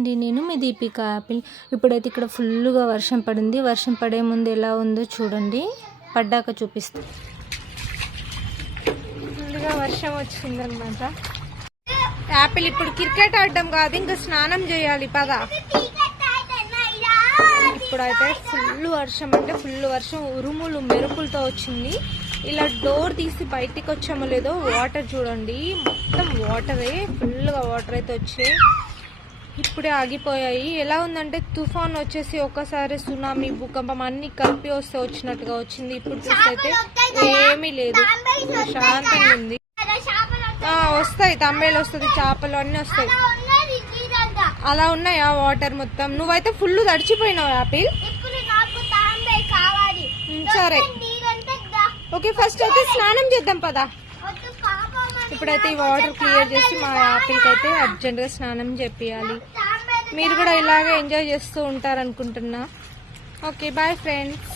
అండి, నేను మీ దీపిక యాపిల్. ఇప్పుడైతే ఇక్కడ ఫుల్గా వర్షం పడింది. వర్షం పడే ముందు ఎలా ఉందో చూడండి, పడ్డాక చూపిస్తాం. ఫుల్గా వర్షం వచ్చిందనమాట. యాపిల్ ఇప్పుడు క్రికెట్ ఆడడం కాదు, ఇంకా స్నానం చేయాలి పద. ఇప్పుడైతే ఫుల్ వర్షం అంటే ఫుల్ వర్షం, ఉరుములు మెరుపులతో వచ్చింది. ఇలా డోర్ తీసి బయటికి వచ్చామో లేదో వాటర్ చూడండి, మొత్తం వాటరే, ఫుల్గా వాటర్ అయితే వచ్చాయి. ఇప్పుడే ఆగిపోయాయి. ఎలా ఉందంటే తుఫాన్ వచ్చేసి ఒక్కసారి సునామీ, భూకంపం అన్ని కలిపి వస్తే వచ్చినట్టుగా వచ్చింది. ఇప్పుడు చూస్తే ఏమీ లేదు, శాంతంగా ఉంది. వస్తాయి, తంబేలు వస్తుంది, చేపలు అన్నీ వస్తాయి. అలా ఉన్నాయా వాటర్ మొత్తం? నువ్వైతే ఫుల్ తడిచిపోయినావు యాపిల్. సరే ఓకే, ఫస్ట్ అయితే స్నానం చేద్దాం పదా. ఇప్పుడైతే ఈ వాటర్ క్లియర్ చేసి మా యాపిల్కి అయితే అర్జెంట్గా స్నానం చేపియాలి. మీరు కూడా ఇలాగే ఎంజాయ్ చేస్తూ ఉంటారనుకుంటున్నా. Okay bye friends.